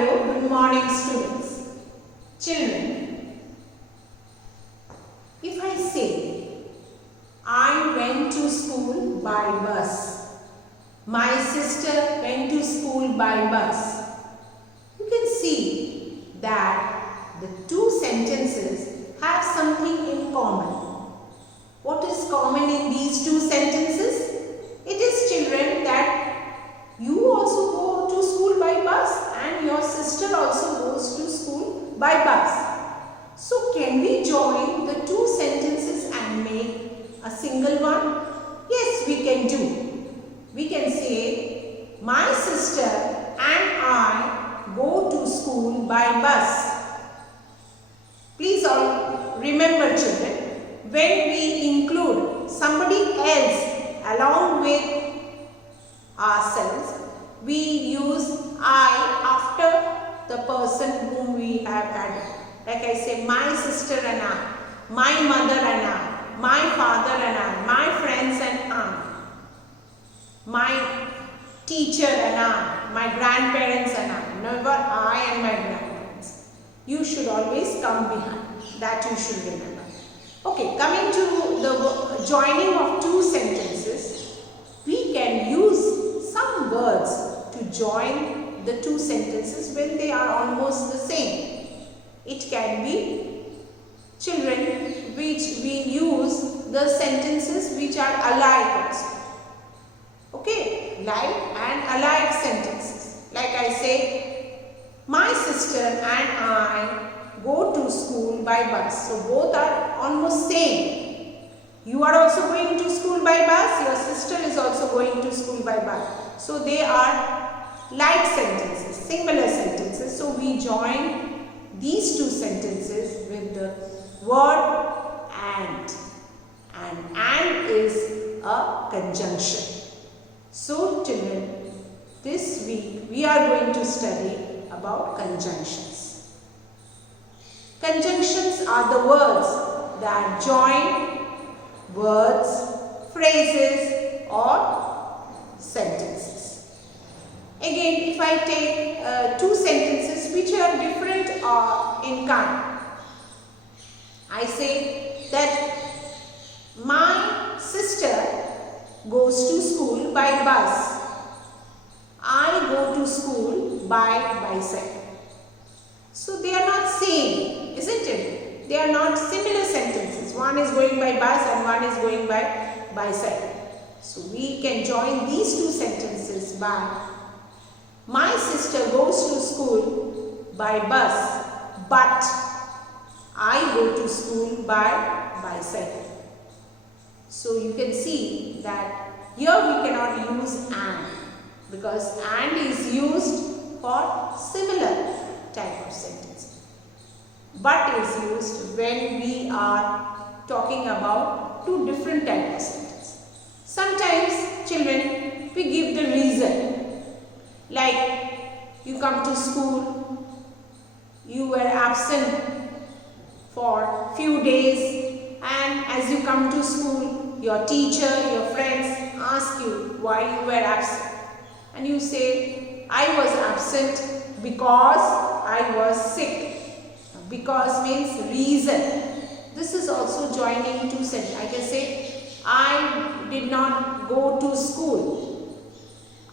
Hello, good morning students. Children, if I say, I went to school by bus, my sister went to school by bus, you can see that the two sentences have something in common. What is common in these two sentences? It is, children, that you also go to school by bus and your sister also goes to school by bus. So can we join the two sentences and make a single one? Yes, we can do. We can say, my sister and I go to school by bus. Please all remember, children, when we include somebody else along with ourselves, we use I after the person whom we have added. Like I say, my sister and I, my mother and I, my father and I, my friends and I, my teacher and I, my grandparents and I. Never I and my grandparents. You should always come behind. That you should remember. Okay, coming to the joining of two sentences, we can use some words to join the two sentences when they are almost the same. It can be, children, which we use the sentences which are alike also. Okay, like and alike sentences. Like I say, my sister and I go to school by bus. So both are almost same. You are also going to school by bus, your sister is also going to school by bus. So they are like sentences, similar sentences. So we join these two sentences with the word and. And is a conjunction. So children, this week we are going to study about conjunctions. Conjunctions are the words that join words, phrases or sentences. Again, if I take two sentences which are different in kind, I say that my sister goes to school by bus. I go to school by bicycle. So they are not same, isn't it? They are not similar sentences. One is going by bus and one is going by bicycle. So we can join these two sentences by, my sister goes to school by bus, but I go to school by bicycle. So you can see that here we cannot use and, because and is used for similar type of sentence, but is used when we are talking about two different types of sentences. Sometimes, children, we give the reason, like you come to school, you were absent for few days, and as you come to school, your teacher, your friends ask you why you were absent, and you say, I was absent because I was sick. Because means reason. This is also joining two sentences. I can say, I did not go to school.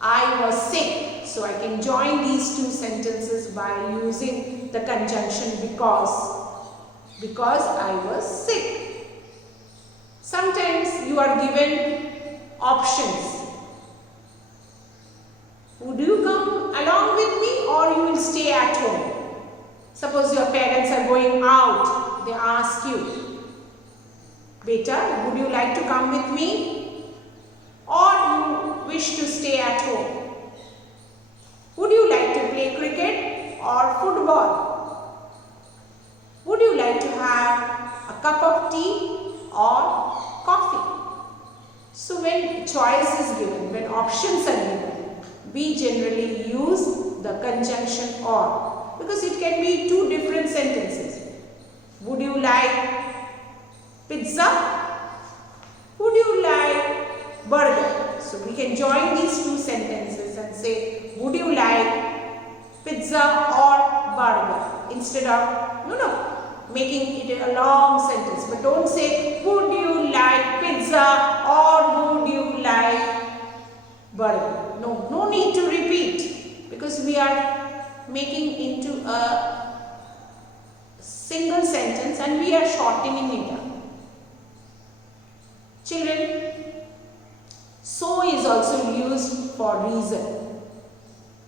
I was sick. So I can join these two sentences by using the conjunction because I was sick. Sometimes you are given options. Would you come along with me or you will stay at home? Suppose your parents are going out, they ask you, Beta, would you like to come with me? Or you wish to stay at home? Would you like to play cricket or football? Would you like to have a cup of tea or coffee? So when choice is given, when options are given, we generally use the conjunction or. Because it can be two different sentences. Would you like pizza? Would you like burger? So we can join these two sentences and say, would you like pizza instead of making it a long sentence. But don't say, would you like pizza or would you like burger? No need to repeat, because we are making into a single sentence and we are shortening it up. Children, so is also used for reason.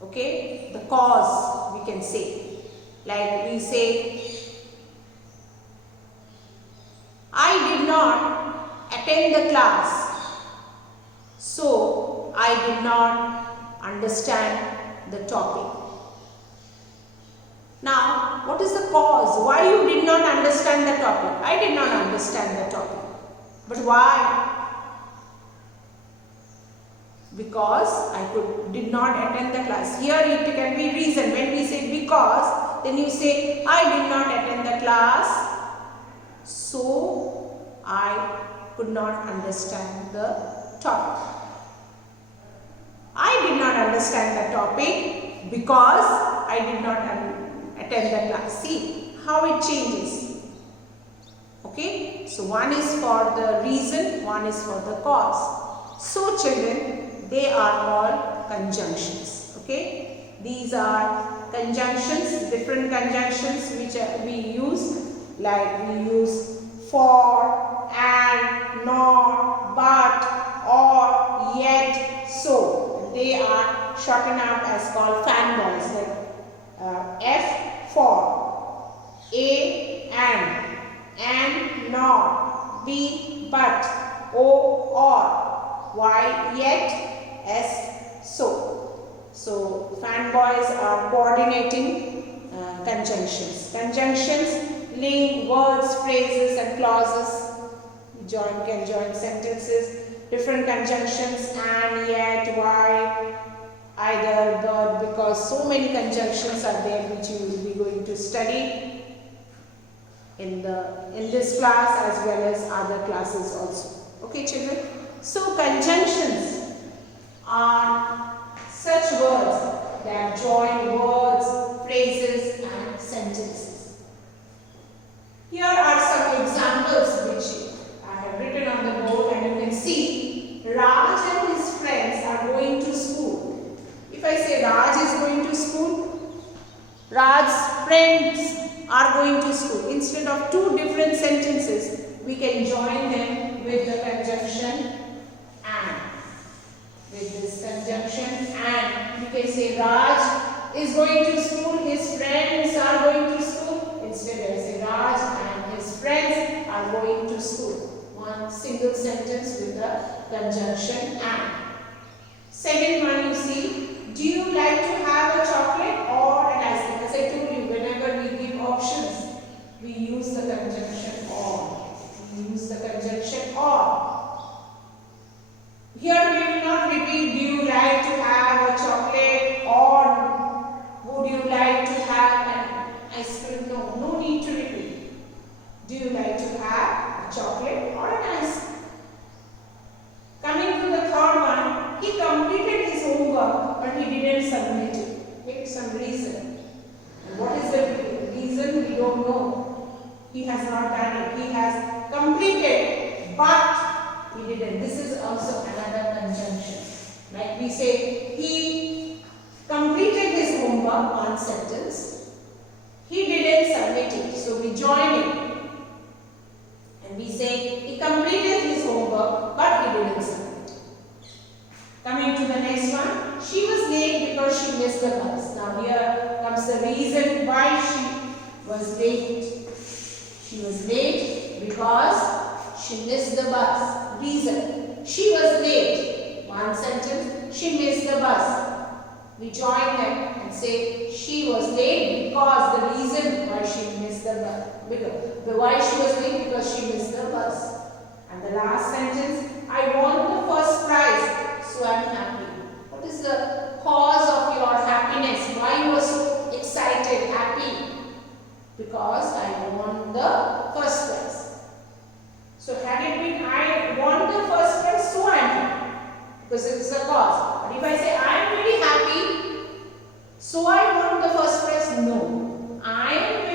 Okay, the cause we can say. Like we say, I did not attend the class, so I did not understand the topic. Now, what is the cause? Why you did not understand the topic? I did not understand the topic. But why? Because I did not attend the class. Here it can be reason. When we say because, then you say, I did not attend the class, so I could not understand the topic. I did not understand the topic because I did not attend the class. See how it changes. Okay, so one is for the reason, one is for the cause. So children, they are all conjunctions. Okay, these are conjunctions, different conjunctions which we use, like we use for, and, nor, but, or, yet, so. They are shortened out as called fanboys, like F for, A and, nor, B but, O or, Y yet, S so. So fanboys are coordinating conjunctions. Conjunctions link words, phrases and clauses. Can join sentences. Different conjunctions, and, yet, why, either, but, because. So many conjunctions are there which you will be going to study in this class as well as other classes also. Okay children. So conjunctions are such words that join words, phrases and sentences. Here are some examples which I have written on the board, and you can see Raj and his friends are going to school. If I say Raj is going to school, Raj's friends are going to school. Instead of two different sentences, we can join them with the conjunction and. With this conjunction and, you can say Raj is going to school, his friends are going to school. Instead I say Raj and his friends are going to school. One single sentence with the conjunction and. Second one, you see, do you like to have a chocolate or an ice cream? As I told you, whenever we give options, we use the conjunction or. We use the conjunction or. Here we will not repeat, do you like to have a chocolate or would you like to have an ice cream? No need to repeat. Do you like to have a chocolate or an ice cream? Coming to the third one, he completed his homework but he didn't submit it. Give some reason. And what is the reason? We don't know. He has not done it. He has completed but he didn't. This is also another conjunction. Like we say, he completed his homework, one sentence. He didn't submit it. So we join it. And we say, he completed his homework, but he didn't submit it. Coming to the next one. She was late because she missed the bus. Now here comes the reason why she was late. She was late because she missed the bus. Reason. She was late. One sentence. She missed the bus. We join them and say she was late because the reason why she missed the bus. Why she was late? Because she missed the bus. And the last sentence. I won the first prize, so I am happy. What is the cause of your happiness? Why you are so excited, happy? Because I won the first prize. So had it been I won the first prize, so I am happy, because it is the cause. But if I say I am very happy, so I won the first prize, no. I am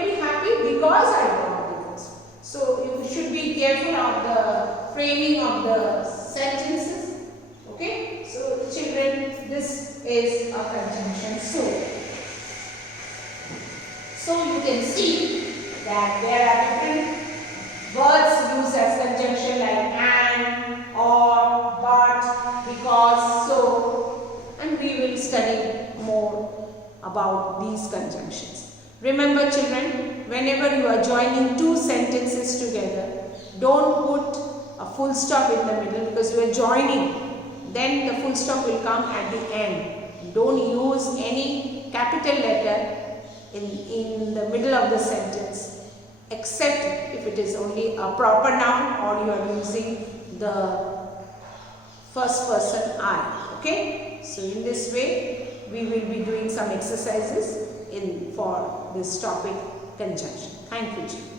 is a conjunction so. So you can see that there are different words used as conjunction like and, or, but, because, so, and we will study more about these conjunctions. Remember children, whenever you are joining two sentences together, don't put a full stop in the middle because you are joining. Then the full stop will come at the end. Don't use any capital letter in the middle of the sentence, except if it is only a proper noun or you are using the first person I. Okay? So in this way, we will be doing some exercises for this topic conjunction. Thank you.